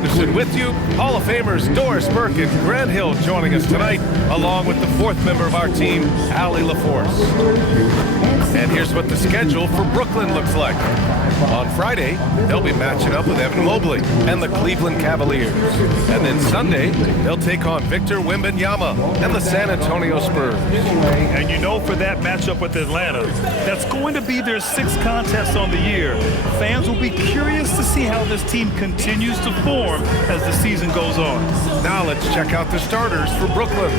Anderson with you. Hall of Famers Doris Burke and Grant Hill joining us tonight, along with the fourth member of our team, Allie LaForce. And here's what the schedule for Brooklyn looks like. On Friday, they'll be matching up with Evan Mobley and the Cleveland Cavaliers. And then Sunday, they'll take on Victor Wembanyama and the San Antonio Spurs. And you know, for that matchup with Atlanta, that's going to be their sixth contest on the year. Fans will be curious to see how this team continues to form as the season goes on. Now let's check out the starters for Brooklyn.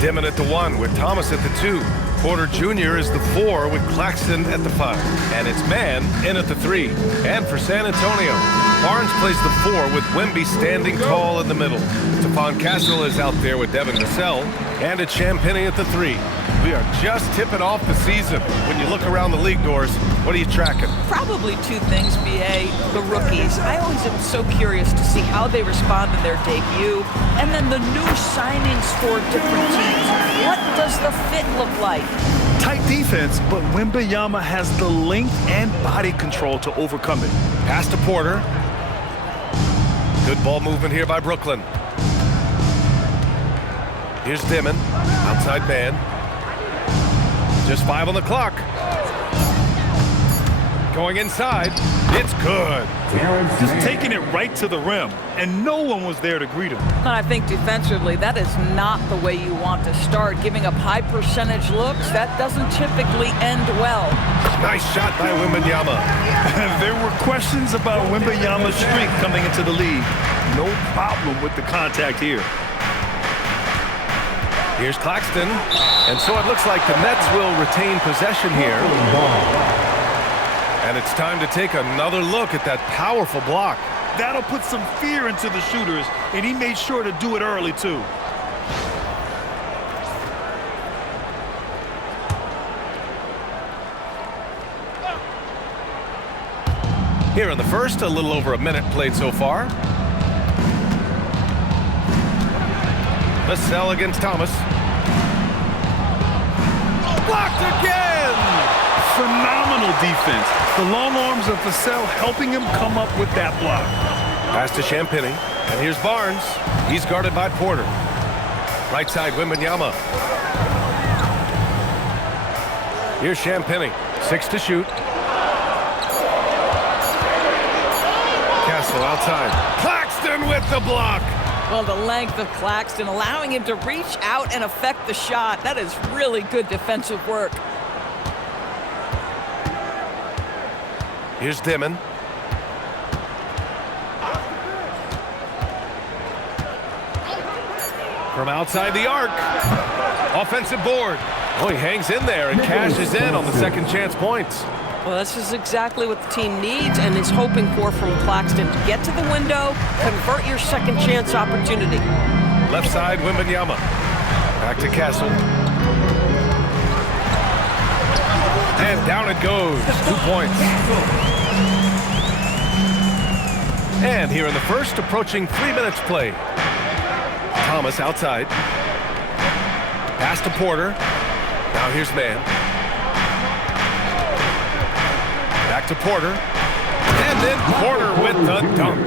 Dimon at the 1 with Thomas at the 2. Porter Jr. is the 4 with Claxton at the 5. And it's Mann in at the 3. And for San Antonio, Barnes plays the 4 with Wemby standing tall in the middle. Stephon Castle is out there with Devin Vassell. And it's Champagnie at the 3. We are just tipping off the season. When you look around the league, Doris, what are you tracking? Probably two things, B.A. The rookies. I always am so curious to see how they respond in their debut. And then the new signings for different teams. What does the fit look like? Tight defense, but Wembanyama has the length and body control to overcome it. Pass to Porter. Good ball movement here by Brooklyn. Here's Dimon, outside man. Just 5 on the clock. Going inside, it's good. Just taking it right to the rim, and no one was there to greet him. And I think defensively, that is not the way you want to start. Giving up high percentage looks, that doesn't typically end well. Nice shot by Wembanyama. There were questions about Wembanyama's strength coming into the league. No problem with the contact here. Here's Claxton, and so it looks like the Nets will retain possession here. And it's time to take another look at that powerful block. That'll put some fear into the shooters, and he made sure to do it early, too. Here in the first, a little over a minute played so far. Vassell against Thomas. Blocked again! Phenomenal defense. The long arms of Vassell helping him come up with that block. Pass to Champagnie. And here's Barnes. He's guarded by Porter. Right side, Wembanyama. Here's Champagnie. 6 to shoot. Castle outside. Claxton with the block. Well, the length of Claxton allowing him to reach out and affect the shot. That is really good defensive work. Here's Dimon. From outside the arc. Offensive board. Oh, he hangs in there and cashes in on the second chance points. Well, this is exactly what the team needs and is hoping for from Claxton. Get to the window, convert your second chance opportunity. Left side, Wembanyama. Back to Castle. And down it goes. 2 points. And here in the first, approaching 3 minutes played. Thomas outside. Pass to Porter. Now here's Mann. Back to Porter. And then Porter with the dunk.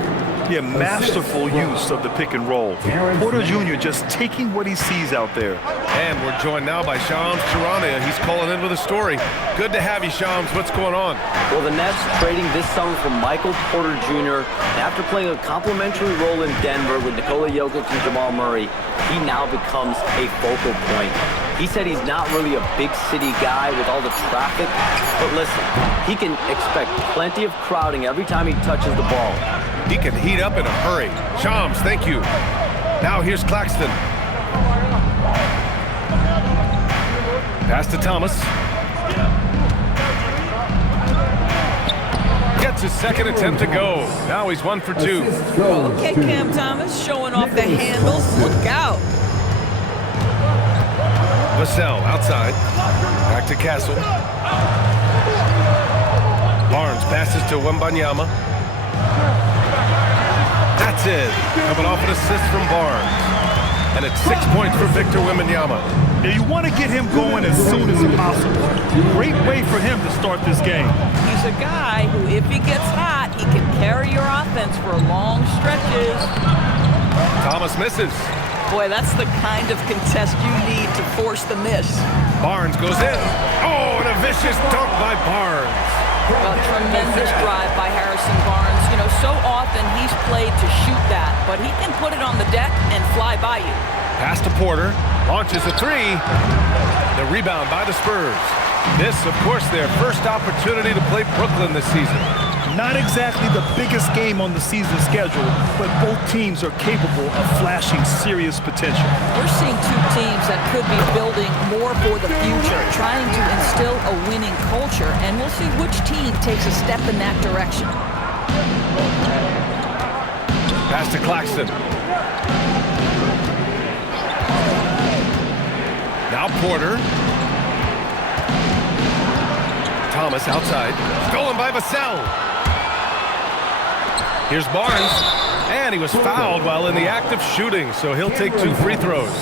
Yeah, masterful use of the pick and roll. Porter Jr. just taking what he sees out there. And we're joined now by Shams Charania. He's calling in with a story. Good to have you, Shams. What's going on? Well, the Nets trading this summer for Michael Porter Jr. And after playing a complimentary role in Denver with Nikola Jokic and Jamal Murray, he now becomes a focal point. He said he's not really a big city guy with all the traffic, but listen, he can expect plenty of crowding every time he touches the ball. He can heat up in a hurry. Shams, thank you. Now here's Claxton. Pass to Thomas. Gets his second attempt to go. Now he's 1 for 2. Okay, Cam Thomas showing off the handles. Look out. Vassell outside. Back to Castle. Barnes passes to Wembanyama. That's it. Coming off an assist from Barnes. And it's 6 points for Victor Wembanyama. Now you want to get him going as soon as possible. Great way for him to start this game. He's a guy who, if he gets hot, he can carry your offense for long stretches. Thomas misses. Boy, that's the kind of contest you need to force the miss. Barnes goes in. Oh, and a vicious dunk by Barnes. A tremendous drive by Harrison Barnes. You know, so often he's played to shoot that, but he can put it on the deck and fly by you. Pass to Porter. Launches a three. The rebound by the Spurs. This, of course, their first opportunity to play Brooklyn this season. Not exactly the biggest game on the season schedule, but both teams are capable of flashing serious potential. We're seeing two teams that could be building more for the future, trying to instill a winning culture, and we'll see which team takes a step in that direction. Pass to Claxton. Now Porter. Thomas outside. Stolen by Vassell. Here's Barnes. And he was fouled while in the act of shooting, so he'll take 2 free throws.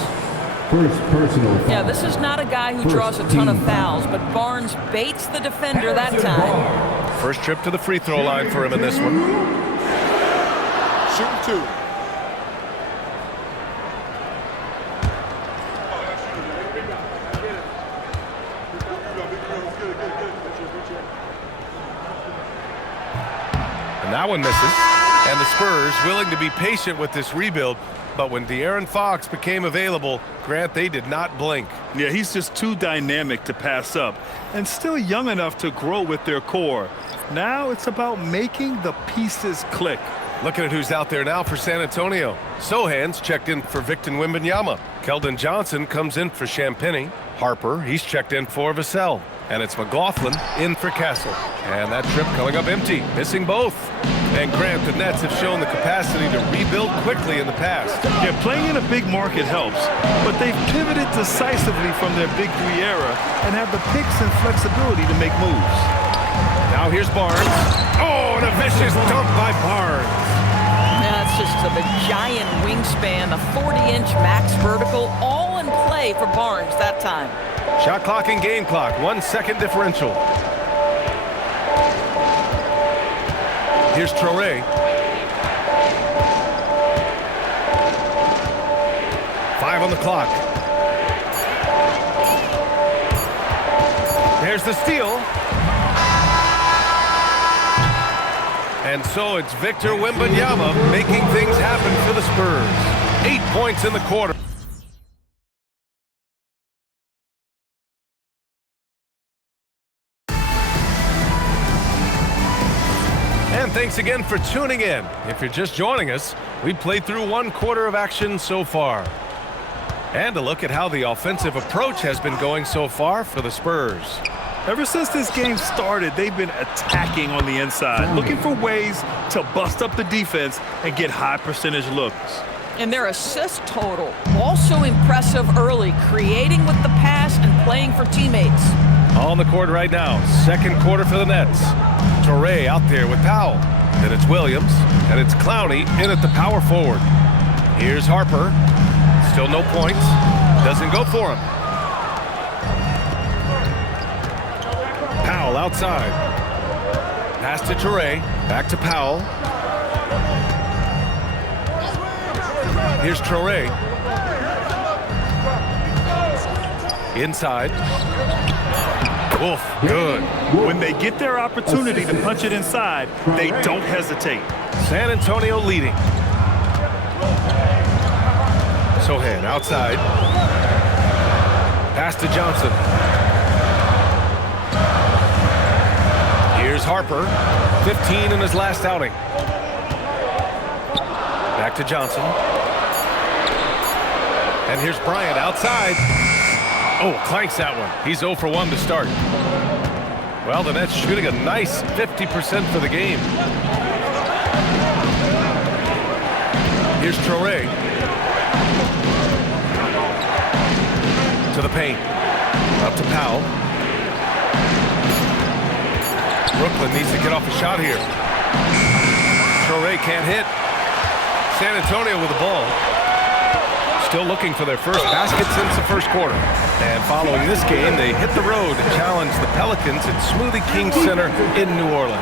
First personal foul. Yeah, this is not a guy who draws a ton of fouls, but Barnes baits the defender that time. First trip to the free throw line for him in this one. Shooting 2. And that one misses. And the Spurs willing to be patient with this rebuild, but when De'Aaron Fox became available, Grant, they did not blink. Yeah, he's just too dynamic to pass up and still young enough to grow with their core. Now it's about making the pieces click. Looking at who's out there now for San Antonio. Sohan's checked in for Victor Wembanyama. Keldon Johnson comes in for Champagny. Harper, he's checked in for Vassell. And it's McLaughlin in for Castle. And that trip coming up empty, missing both. And Grant, the Nets have shown the capacity to rebuild quickly in the past. Yeah, playing in a big market helps, but they've pivoted decisively from their Big Three era and have the picks and flexibility to make moves. Now here's Barnes. Oh, and a vicious dunk by Barnes. That's just the giant wingspan, the 40-inch max vertical, all in play for Barnes that time. Shot clock and game clock, 1 second differential. Here's Traoré. Five on the clock. There's the steal. And so it's Victor Wembanyama making things happen for the Spurs. 8 points in the quarter. And thanks again for tuning in. If you're just joining us, we played through 1 quarter of action so far. And a look at how the offensive approach has been going so far for the Spurs. Ever since this game started, they've been attacking on the inside, looking for ways to bust up the defense and get high percentage looks. And their assist total, also impressive early, creating with the pass and playing for teammates. On the court right now, second quarter for the Nets. Traoré out there with Powell. Then it's Williams, and it's Clowney in at the power forward. Here's Harper. Still no points. Doesn't go for him. Powell outside. Pass to Traoré. Back to Powell. Here's Traoré. Inside. Oof, good. When they get their opportunity to punch it inside, they don't hesitate. San Antonio leading. Sohan outside. Pass to Johnson. Here's Harper. 15 in his last outing. Back to Johnson. And here's Bryant outside. Oh, clanks that one. He's 0 for 1 to start. Well, the Nets shooting a nice 50% for the game. Here's Traoré. To the paint. Up to Powell. Brooklyn needs to get off a shot here. Traoré can't hit. San Antonio with the ball. Still looking for their first basket since the first quarter. And following this game, they hit the road to challenge the Pelicans at Smoothie King Center in New Orleans.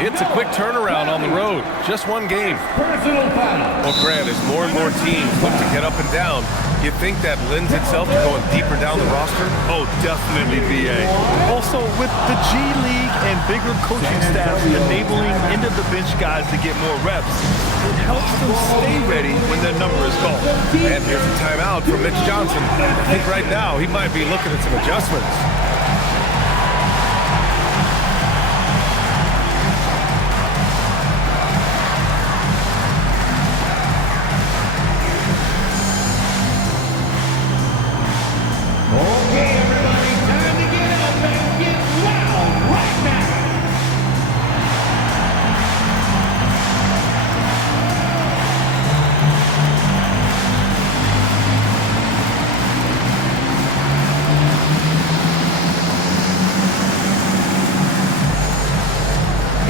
It's a quick turnaround on the road. Just one game. Personal foul. Well, Grant, as more and more teams look to get up and down, you think that lends itself to going deeper down the roster? Oh, definitely, BA. Also, with the G League and bigger coaching staffs enabling end-of-the-bench guys to get more reps, it helps them stay ready when their number is called. And here's a timeout from Mitch Johnson. I think right now he might be looking at some adjustments. Okay, everybody, time to get up and get loud right now.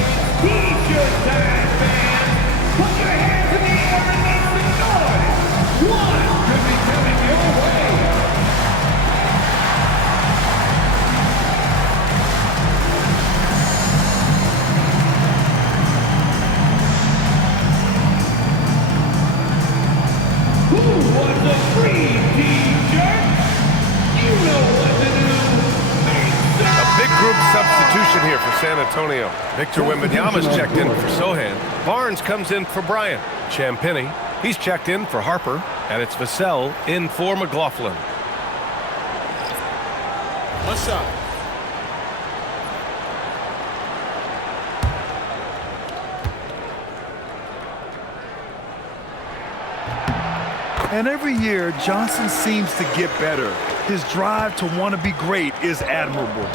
It's T-shirt time, fans. Put your hands in the air and make some noise. One could be coming your way. Who wants a free T-shirt? You know what to do. Make some A big group substitution here for San Antonio. Victor Wembanyama's checked in for Sohan. Barnes comes in for Bryant. Champagnie, he's checked in for Harper. And it's Vassell in for McLaughlin. What's up? And every year, Johnson seems to get better. His drive to want to be great is admirable.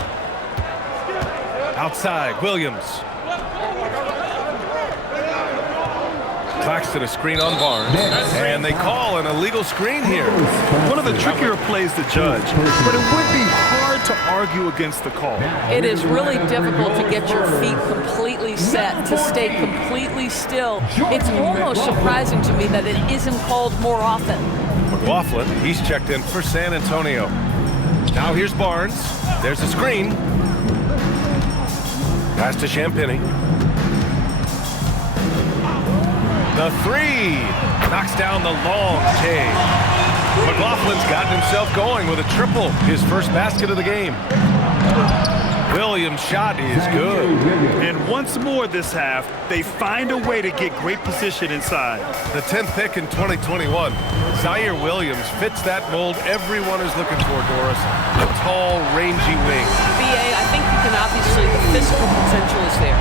Outside, Williams. Claxton a screen on Barnes. And they call an illegal screen here. One of the trickier plays to judge, but it would be hard to argue against the call. It is really difficult to get your feet completely set, to stay completely still. It's almost surprising to me that it isn't called more often. McLaughlin, he's checked in for San Antonio. Now here's Barnes. There's a screen. Pass to Champagnie. The three knocks down the long take. McLaughlin's gotten himself going with a triple, his first basket of the game. Williams' shot is good. And once more this half, they find a way to get great position inside. The 10th pick in 2021, Zaire Williams fits that mold everyone is looking for, Doris. A tall, rangy wing. BA, I think you can obviously, the physical potential is there.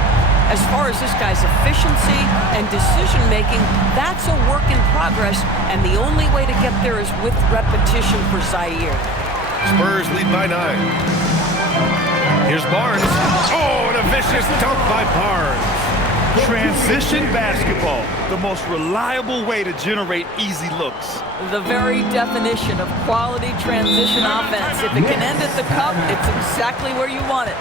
As far as this guy's efficiency and decision-making, that's a work in progress, and the only way to get there is with repetition for Zaire. Spurs lead by 9. Here's Barnes. Oh, and a vicious dunk by Barnes. Transition basketball, the most reliable way to generate easy looks. The very definition of quality transition offense. If it can end at the cup, it's exactly where you want it.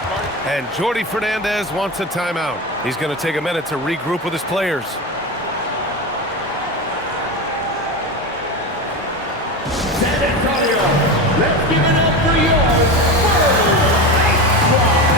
And Jordi Fernandez wants a timeout. He's going to take a minute to regroup with his players. San Antonio, let's give it up for your Spurs Ice Squad.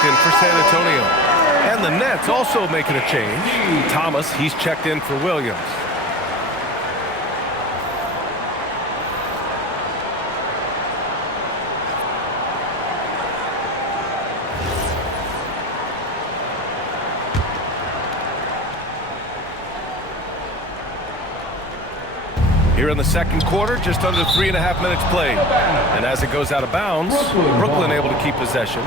In for San Antonio. And the Nets also making a change. Thomas, he's checked in for Williams. Here in the second quarter, just under 3.5 minutes played. And as it goes out of bounds, Brooklyn able to keep possession.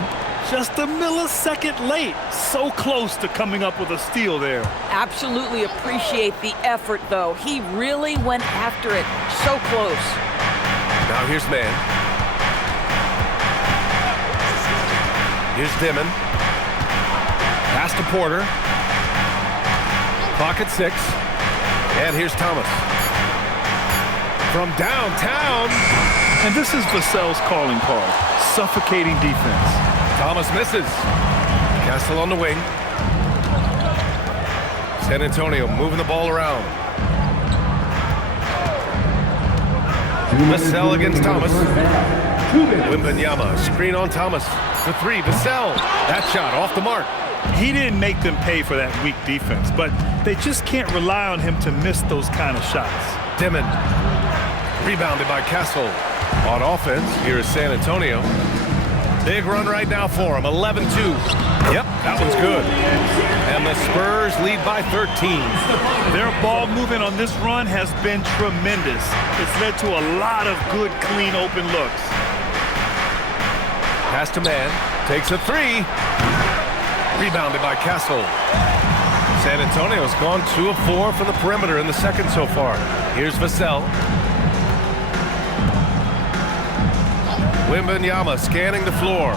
Just a millisecond late. So close to coming up with a steal there. Absolutely appreciate the effort, though. He really went after it. So close. Now here's man. Here's Dimon. Pass to Porter. Clock at 6. And here's Thomas. From downtown. And this is Vassell's calling card. Suffocating defense. Thomas misses. Castle on the wing. San Antonio moving the ball around. Vassell against Thomas. Wembanyama, screen on Thomas. For 3, Vassell. That shot off the mark. He didn't make them pay for that weak defense, but they just can't rely on him to miss those kind of shots. Dimon. Rebounded by Castle. On offense, here is San Antonio. Big run right now for him, 11-2. Yep, that one's good. And the Spurs lead by 13. Their ball movement on this run has been tremendous. It's led to a lot of good, clean, open looks. Pass to man, takes a 3. Rebounded by Castle. San Antonio's gone 2 of 4 from the perimeter in the second so far. Here's Vassell. Wembanyama scanning the floor.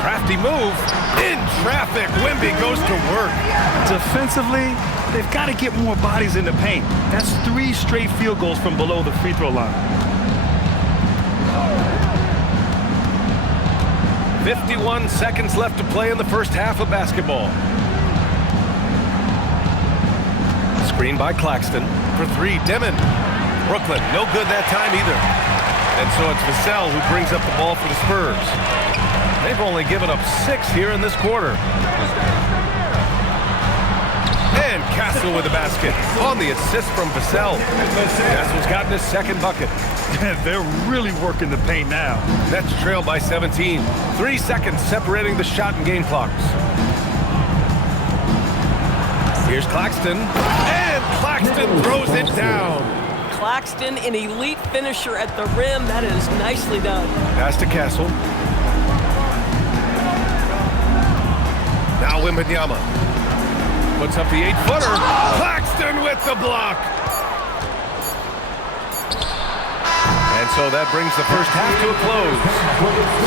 Crafty move. In traffic. Wemby goes to work. Defensively, they've got to get more bodies in the paint. That's 3 straight field goals from below the free throw line. 51 seconds left to play in the first half of basketball. Screen by Claxton. For 3, Dimon. Brooklyn, no good that time either. And so it's Vassell who brings up the ball for the Spurs. They've only given up 6 here in this quarter. And Castle with the basket on the assist from Vassell. Castle's gotten his second bucket. They're really working the paint now. Nets trailed by 17. 3 seconds separating the shot and game clocks. Here's Claxton. And Claxton throws it down. Claxton, an elite finisher at the rim. That is nicely done. Pass to Castle. Now Wembanyama puts up the 8-footer. Claxton with the block. And so that brings the first half to a close.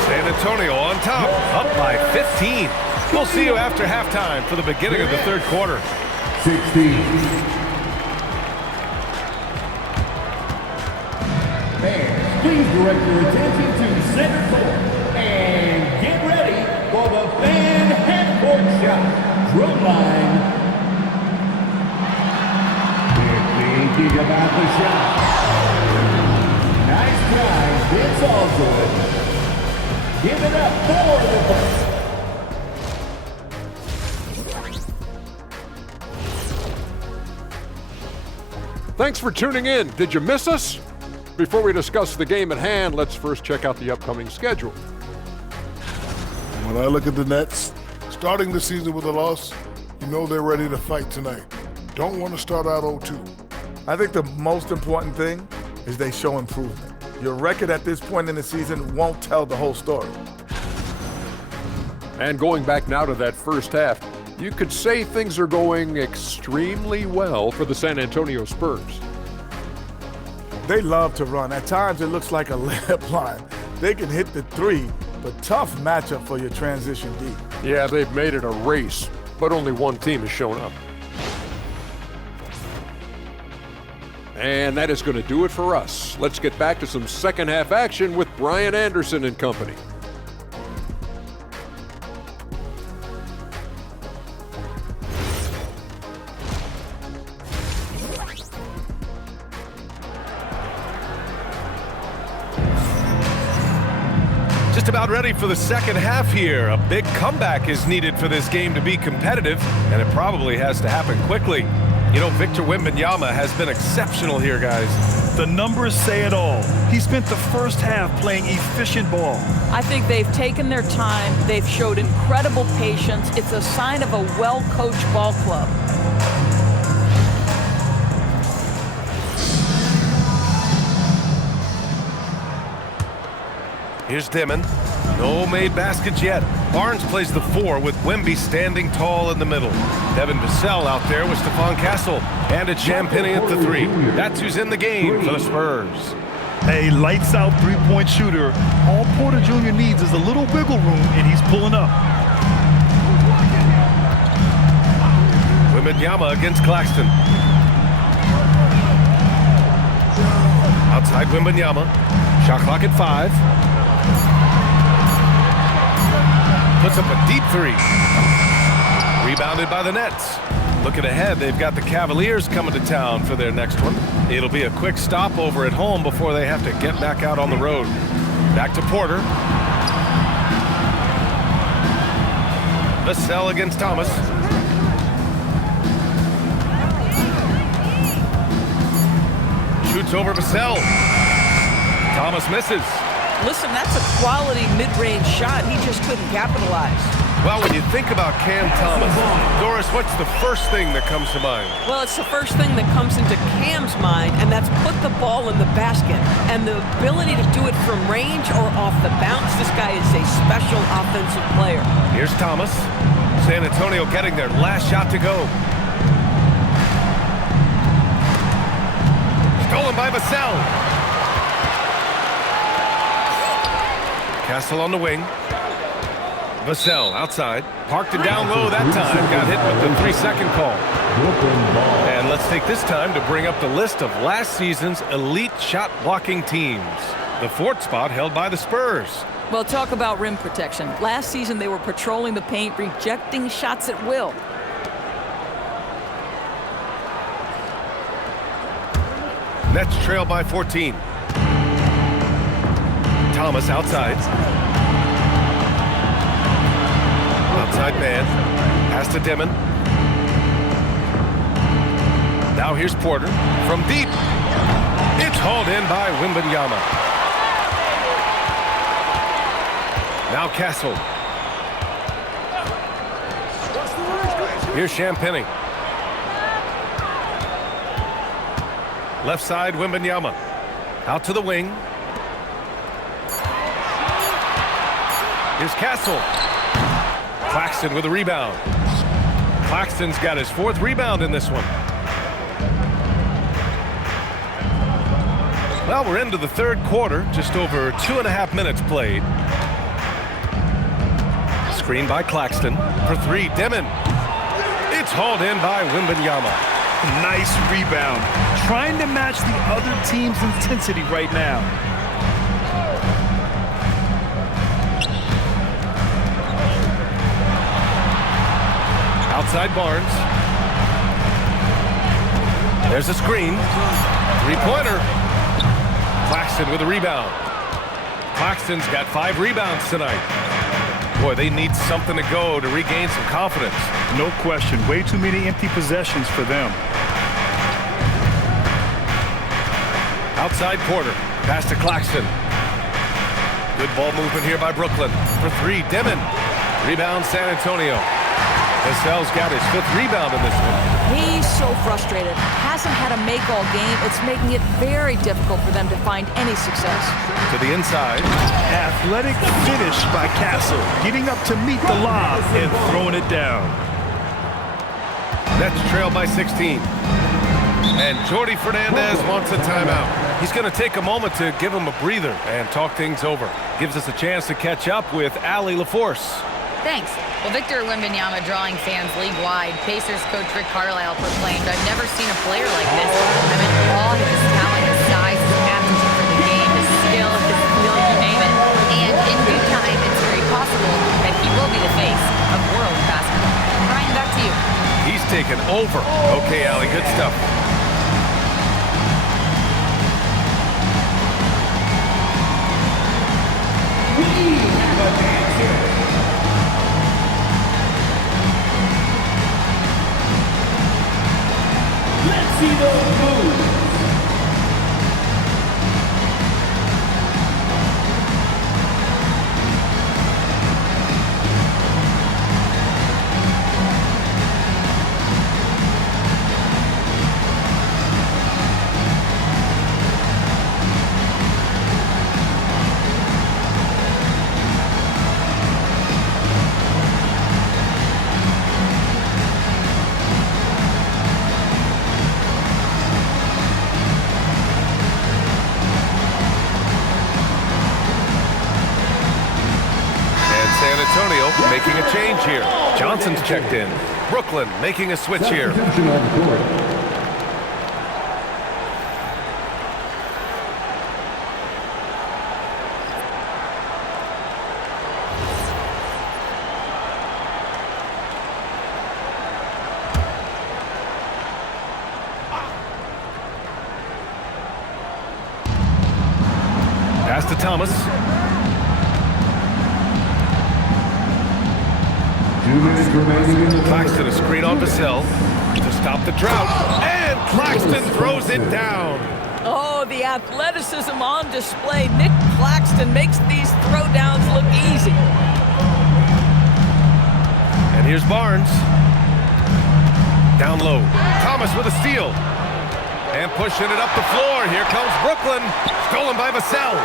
San Antonio on top, up by 15. We'll see you after halftime for the beginning of the third quarter. 16. Please direct your attention to center court and get ready for the fan half-court shot. Drum line. They're thinking about the shot. Nice try. It's all good. Give it up for the... Thanks for tuning in. Did you miss us? Before we discuss the game at hand, let's first check out the upcoming schedule. When I look at the Nets, starting the season with a loss, you know they're ready to fight tonight. Don't want to start out 0-2. I think the most important thing is they show improvement. Your record at this point in the season won't tell the whole story. And going back now to that first half, you could say things are going extremely well for the San Antonio Spurs. They love to run. At times, it looks like a layup line. They can hit the 3, but tough matchup for your transition D. Yeah, they've made it a race, but only one team has shown up. And that is going to do it for us. Let's get back to some second half action with Brian Anderson and company. Just about ready for the second half here. A big comeback is needed for this game to be competitive, and it probably has to happen quickly. You know, Victor Wembanyama has been exceptional here, guys. The numbers say it all. He spent the first half playing efficient ball. I think they've taken their time. They've showed incredible patience. It's a sign of a well-coached ball club. Here's Dimon. No made baskets yet. Barnes plays the 4 with Wemby standing tall in the middle. Devin Vassell out there with Stephon Castle. And it's Champagnie at the 3. That's who's in the game for the Spurs. A lights-out three-point shooter. All Porter Jr. needs is a little wiggle room, and he's pulling up. Wembanyama against Claxton. Outside Wembanyama. Shot clock at 5. Puts up a deep 3. Rebounded by the Nets. Looking ahead, they've got the Cavaliers coming to town for their next one. It'll be a quick stopover at home before they have to get back out on the road. Back to Porter. Vassell against Thomas. Shoots over Vassell. Thomas misses. Listen, that's a quality mid-range shot. He just couldn't capitalize. Well, when you think about Cam Thomas, Doris, what's the first thing that comes to mind? Well, it's the first thing that comes into Cam's mind, and that's put the ball in the basket. And the ability to do it from range or off the bounce, this guy is a special offensive player. Here's Thomas. San Antonio getting their last shot to go. Stolen by Vassell. Castle on the wing. Vassell outside. Parked it down low that time. Got hit with the 3-second call. And let's take this time to bring up the list of last season's elite shot blocking teams. The 4th spot held by the Spurs. Well, talk about rim protection. Last season, they were patrolling the paint, rejecting shots at will. Nets trail by 14. Thomas outside. Outside man. Pass to Dimon. Now here's Porter. From deep. It's hauled in by Wembanyama. Now Castle. Here's Champagnie. Left side, Wembanyama. Out to the wing. Here's Castle. Claxton with a rebound. Claxton's got his 4th rebound in this one. Well, we're into the 3rd quarter. Just over 2.5 minutes played. Screen by Claxton. For 3, Dimon. It's hauled in by Wembanyama. Nice rebound. Trying to match the other team's intensity right now. Outside Barnes. There's a screen. 3-pointer. Claxton with a rebound. Claxton's got 5 rebounds tonight. Boy, they need something to go to regain some confidence. No question. Way too many empty possessions for them. Outside Porter. Pass to Claxton. Good ball movement here by Brooklyn. For 3, Dimon. Rebound San Antonio. Vassell's got his 5th rebound in this one. He's so frustrated. Hasn't had a make all game. It's making it very difficult for them to find any success. To the inside. Athletic finish by Castle. Getting up to meet the lob and throwing it down. Nets trail by 16. And Jordi Fernandez wants a timeout. He's going to take a moment to give him a breather and talk things over. Gives us a chance to catch up with Allie LaForce. Thanks. Well, Victor Wembanyama drawing fans league-wide. Pacers coach Rick Carlisle proclaimed, "I've never seen a player like this. I'm in awe of his talent, his size, his aptitude for the game, his skill, his skill, you name it. And in due time, it's very possible that he will be the face of world basketball." Brian, back to you. He's taken over. Okay, Allie, good stuff. See those moves. checked in. Brooklyn making a switch here. Pass to Thomas. Claxton a screen on Vassell to stop the drought. And Claxton throws it down. Oh, the athleticism on display. Nick Claxton makes these throwdowns look easy. And here's Barnes. Down low. Thomas with a steal. And pushing it up the floor. Here comes Brooklyn. Stolen by Vassell.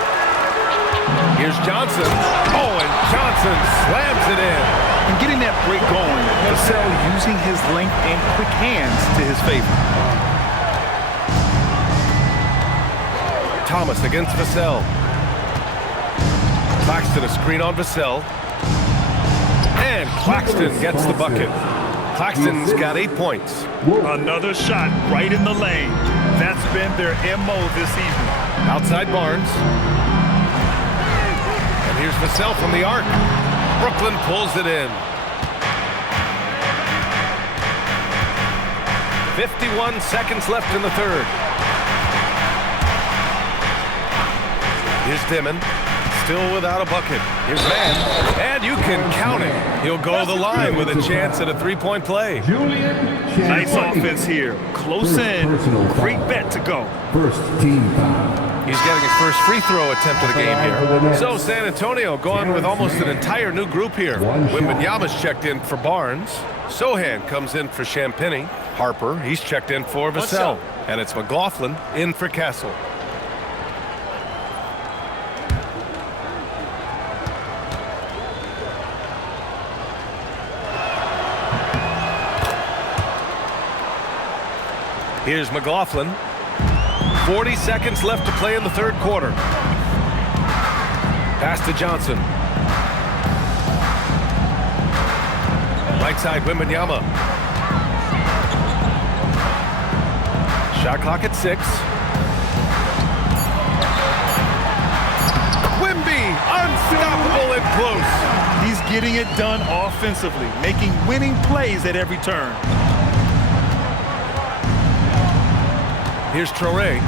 Here's Johnson. Oh, and Johnson slams it in. And getting that break going, Vassell using his length and quick hands to his favor. Thomas against Vassell. Claxton a screen on Vassell. And Claxton gets the bucket. Claxton's got 8 points. Another shot right in the lane. That's been their MO this season. Outside Barnes. And here's Vassell from the arc. Brooklyn pulls it in. 51 seconds left in the third. Here's Dimon. Still without a bucket. Here's Mann. And you can count it. He'll go the line with a chance at a three-point play. Nice offense here. Close in. Great bet to go. First team foul. He's getting his first free throw attempt of the game here. So San Antonio going with almost an entire new group here. Wembanyama's checked in for Barnes. Sohan comes in for Champagny. Harper, he's checked in for Vassell. And it's McLaughlin in for Castle. Here's McLaughlin. 40 seconds left to play in the third quarter. Pass to Johnson. Right side, Wembanyama. Shot clock at 6. Wemby, unstoppable and close. He's getting it done offensively, making winning plays at every turn. Here's Traoré.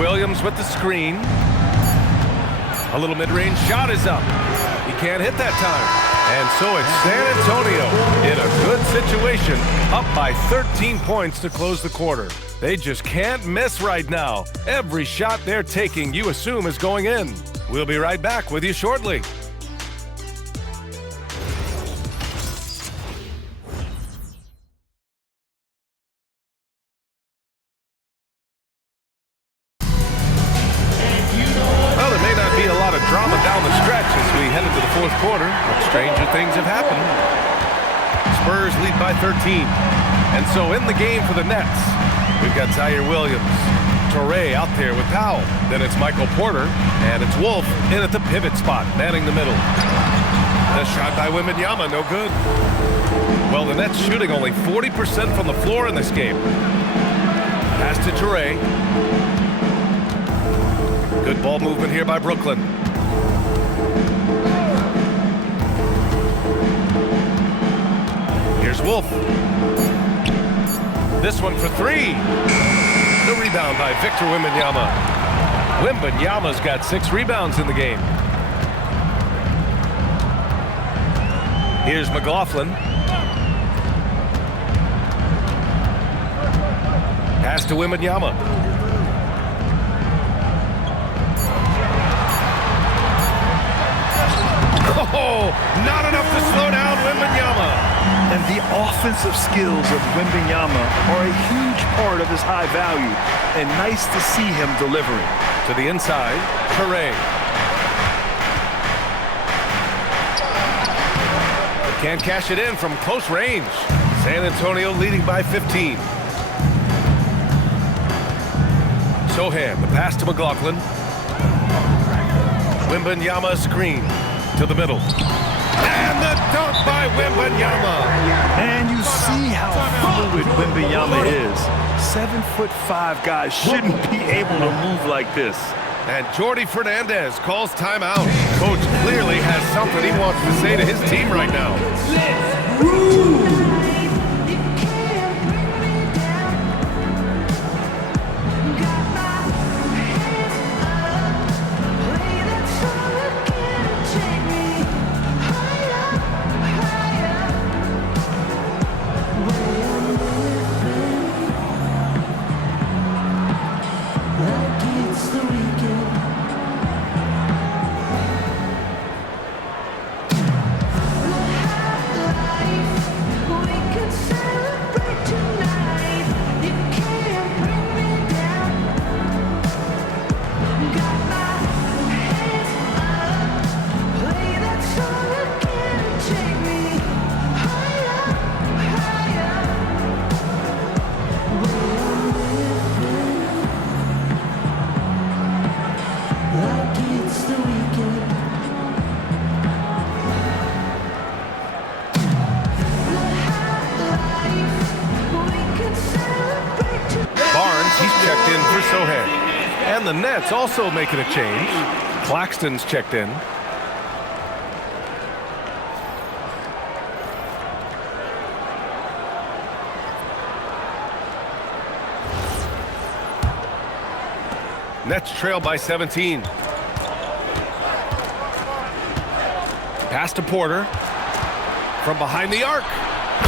Williams with the screen. A little mid-range shot is up. He can't hit that time. And so it's San Antonio in a good situation, up by 13 points to close the quarter. They just can't miss right now. Every shot they're taking, you assume, is going in. We'll be right back with you shortly. Drama down the stretch as we head into the fourth quarter, but stranger things have happened. Spurs lead by 13. And so in the game for the Nets, we've got Zaire Williams. Touré out there with Powell. Then it's Michael Porter, and it's Wolf in at the pivot spot, manning the middle. The shot by Wembanyama, no good. Well, the Nets shooting only 40% from the floor in this game. Pass to Touré. Good ball movement here by Brooklyn. Here's Wolf. This one for 3. The rebound by Victor Wembanyama. Wembanyama's got 6 rebounds in the game. Here's McLaughlin. Pass to Wembanyama. Oh, not enough to slow down Wembanyama. And the offensive skills of Wembanyama are a huge part of his high value, and nice to see him delivering. To the inside, Touré. Can't cash it in from close range. San Antonio leading by 15. Sohan, the pass to McLaughlin. Wembanyama screen. to the middle. And the dunk by Wembanyama. And you see how fluid Wembanyama is. 7'5" guys shouldn't be able to move like this. And Jordi Fernandez calls timeout. Coach clearly has something he wants to say to his team right now. Let's move. And the Nets also making a change. Claxton's checked in. Nets trail by 17. Pass to Porter. From behind the arc.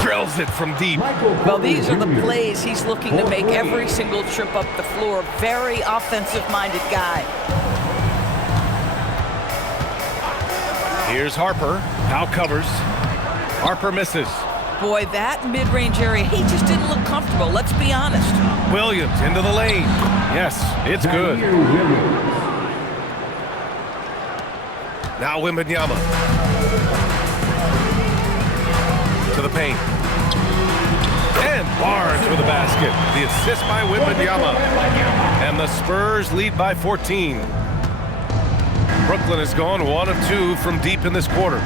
Drills it from deep. Well, these are the plays he's looking to make every single trip up the floor. Very offensive-minded guy. Here's Harper. Now covers. Harper misses. Boy, that mid-range area, he just didn't look comfortable. Let's be honest. Williams into the lane. Yes, it's good. Now Wembanyama. To the paint. And Barnes with a basket. The assist by Wembanyama. And the Spurs lead by 14. Brooklyn has gone 1 of 2 from deep in this quarter.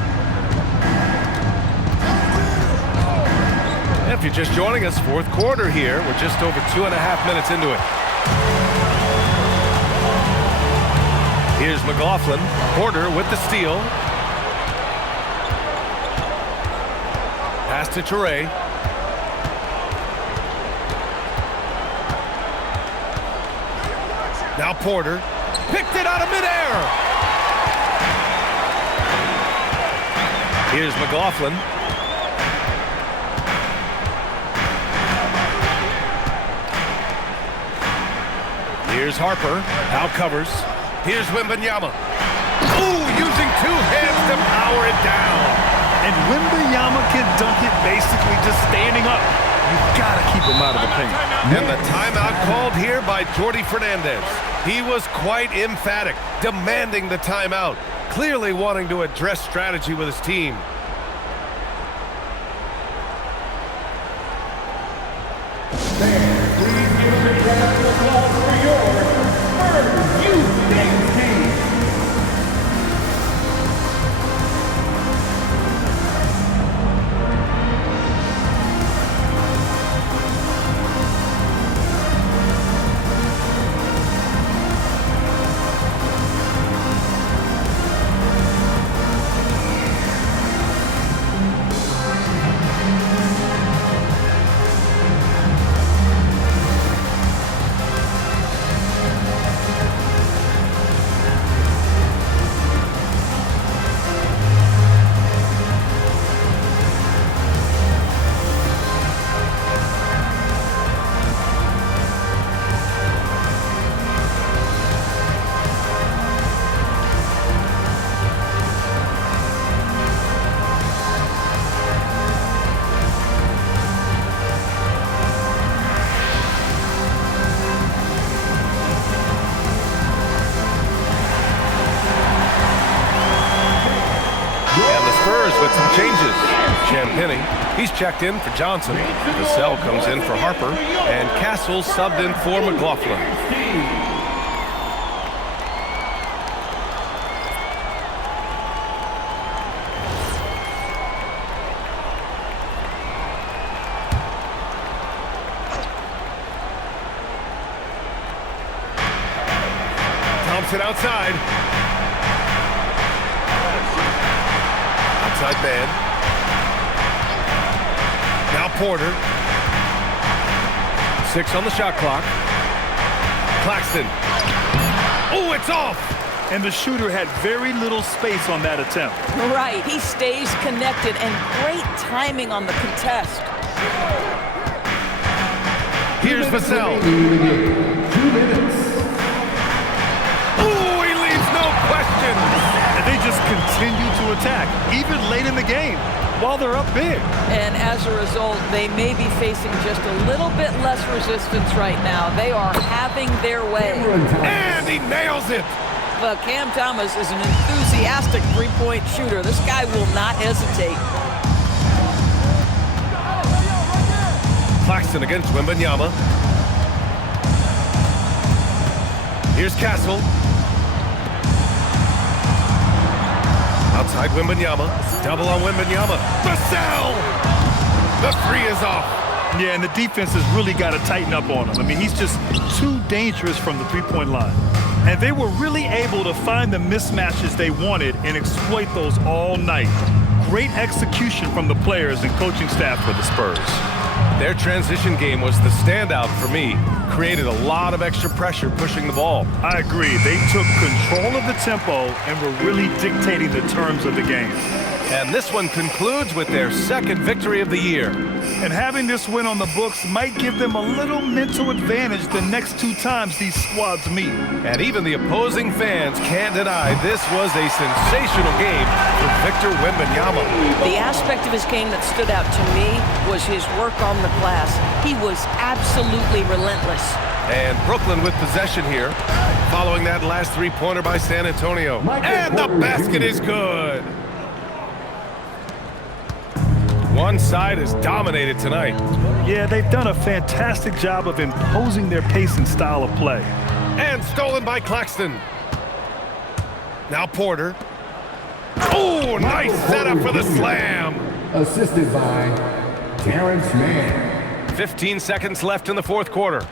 If you're just joining us, fourth quarter here. We're just over 2.5 minutes into it. Here's McLaughlin. Porter with the steal. Pass to Toure. Now Porter. Picked it out of midair. Here's McLaughlin. Here's Harper. Now covers. Here's Wembanyama. Ooh, using 2 hands to power it down. And Wembanyama can dunk it basically just standing up. You've got to keep him out of the paint. And the timeout called here by Jordi Fernandez. He was quite emphatic, demanding the timeout, clearly wanting to address strategy with his team. Fans, please give a big round of applause for your Spurs Youth Games team. With some changes. Champagny, he's checked in for Johnson. Vassell comes in for Harper. And Castle subbed in for McLaughlin. Dumps it outside. Outside man. Now Porter. 6 on the shot clock. Claxton. Oh, it's off! And the shooter had very little space on that attempt. Right, he stays connected, and great timing on the contest. Here's Vassell. 2 minutes. Oh, he leaves no question. And they just continue to attack, even late in the game, while they're up big. And as a result, they may be facing just a little bit less resistance right now. They are having their way. And he nails it. But Cam Thomas is an enthusiastic three-point shooter. This guy will not hesitate. Claxton against Wembanyama. Here's Castle. Outside Wembanyama. Double on Wembanyama. Vassell! The 3 is off. Yeah, and the defense has really got to tighten up on him. I mean, he's just too dangerous from the three-point line. And they were really able to find the mismatches they wanted and exploit those all night. Great execution from the players and coaching staff for the Spurs. Their transition game was the standout for me. Created a lot of extra pressure pushing the ball. I agree. They took control of the tempo and were really dictating the terms of the game. And this one concludes with their second victory of the year. And having this win on the books might give them a little mental advantage the next 2 times these squads meet. And even the opposing fans can't deny this was a sensational game for Victor Wembanyama. The aspect of his game that stood out to me was his work on the glass. He was absolutely relentless. And Brooklyn with possession here, following that last three-pointer by San Antonio. And the basket is good. One side is dominated tonight. Yeah, they've done a fantastic job of imposing their pace and style of play. And stolen by Claxton. Now Porter. Oh, nice setup for the slam. Assisted by Terrence Mann. 15 seconds left in the fourth quarter.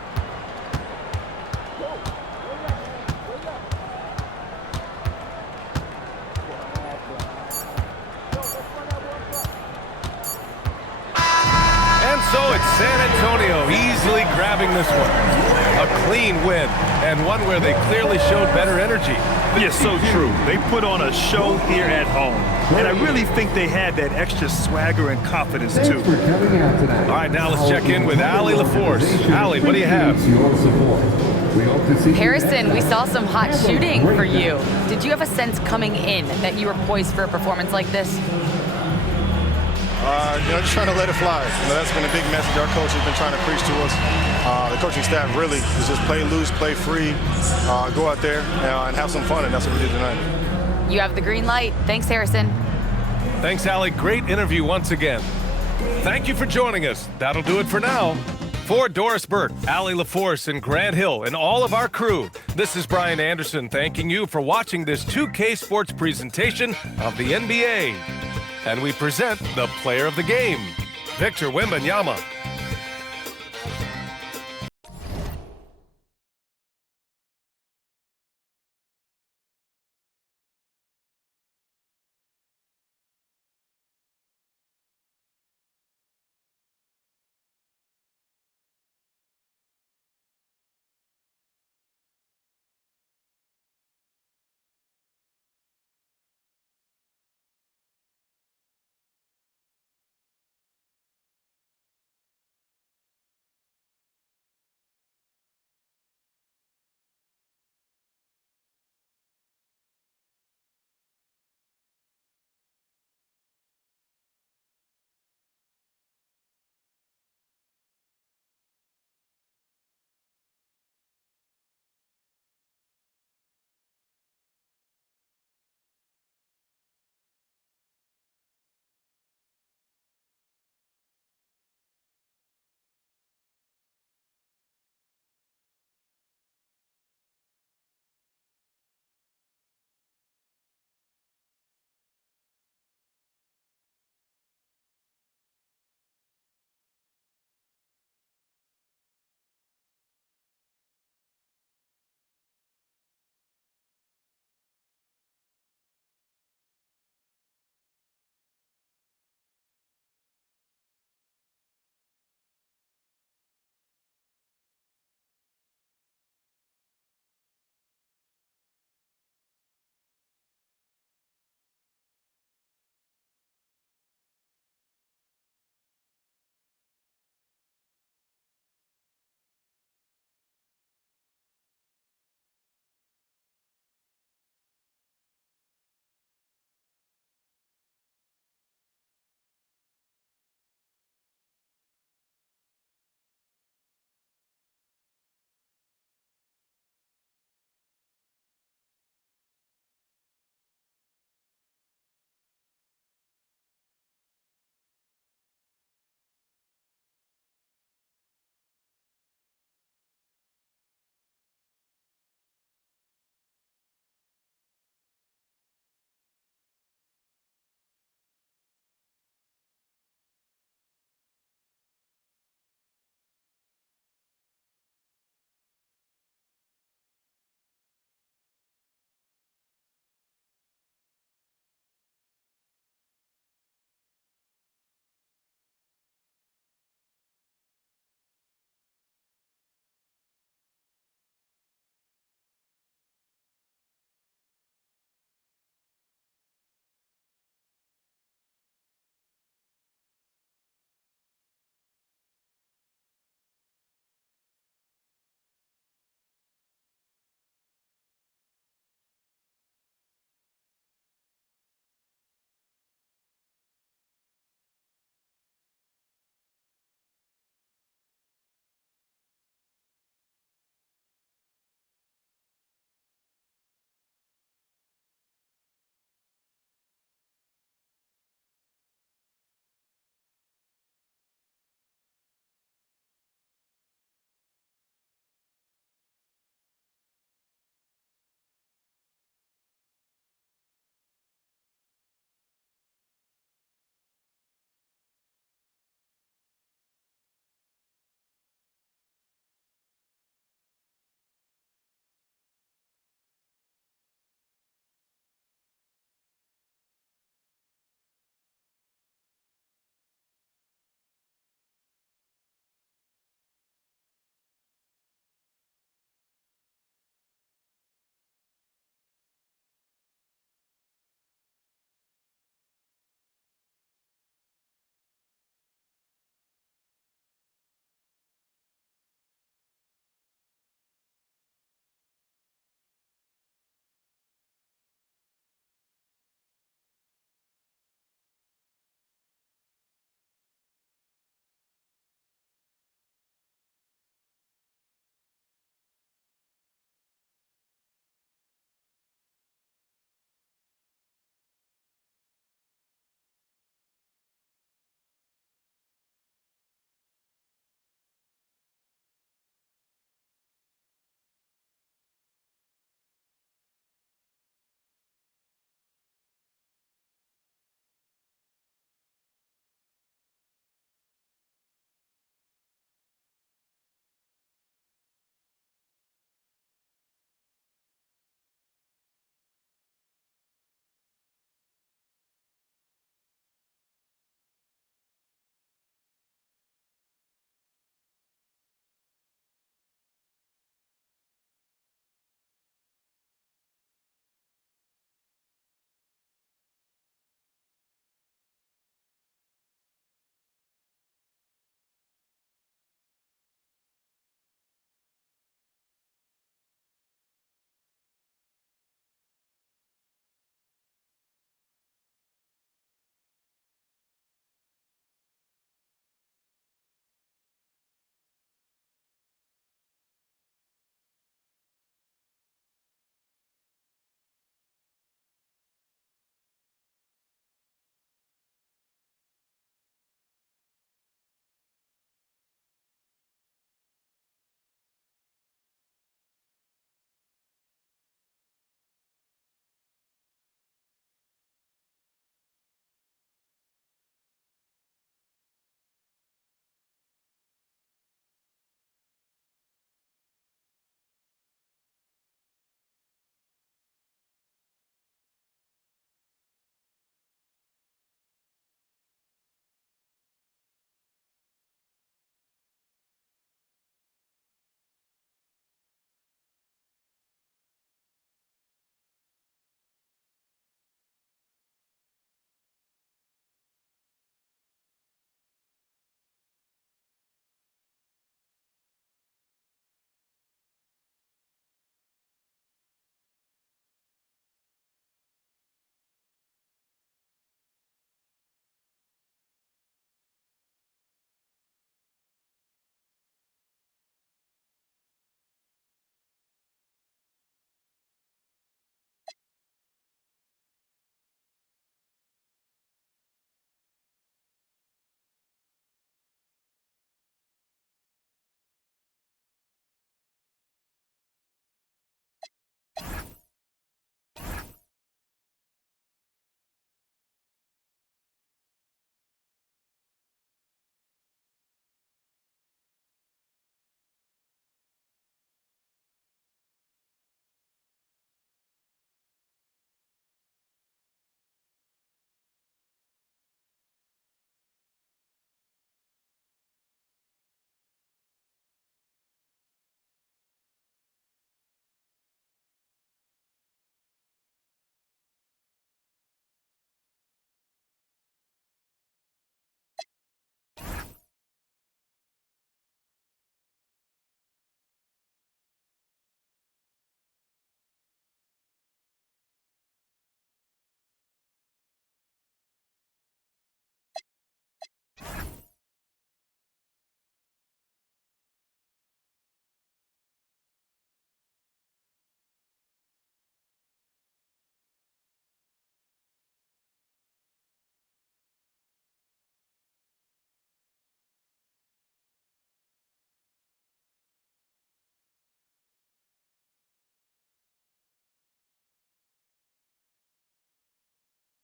So it's San Antonio easily grabbing this one. A clean win, and one where they clearly showed better energy. Yes, so true. They put on a show here at home. And I really think they had that extra swagger and confidence, too. Thanks for coming out tonight. All right, now let's check in with Allie LaForce. Allie, what do you have? Your support. We hope to see you Harrison, we next saw time. some hot shooting for you. Did you have a sense coming in that you were poised for a performance like this? Just trying to let it fly. That's been a big message our coach has been trying to preach to us. The coaching staff really is just play loose, play free, go out there and have some fun, and that's what we did tonight. You have the green light. Thanks, Harrison. Thanks, Allie. Great interview once again. Thank you for joining us. That'll do it for now. For Doris Burke, Allie LaForce, and Grant Hill, and all of our crew, this is Brian Anderson thanking you for watching this 2K Sports presentation of the NBA. And we present the player of the game, Victor Wembanyama.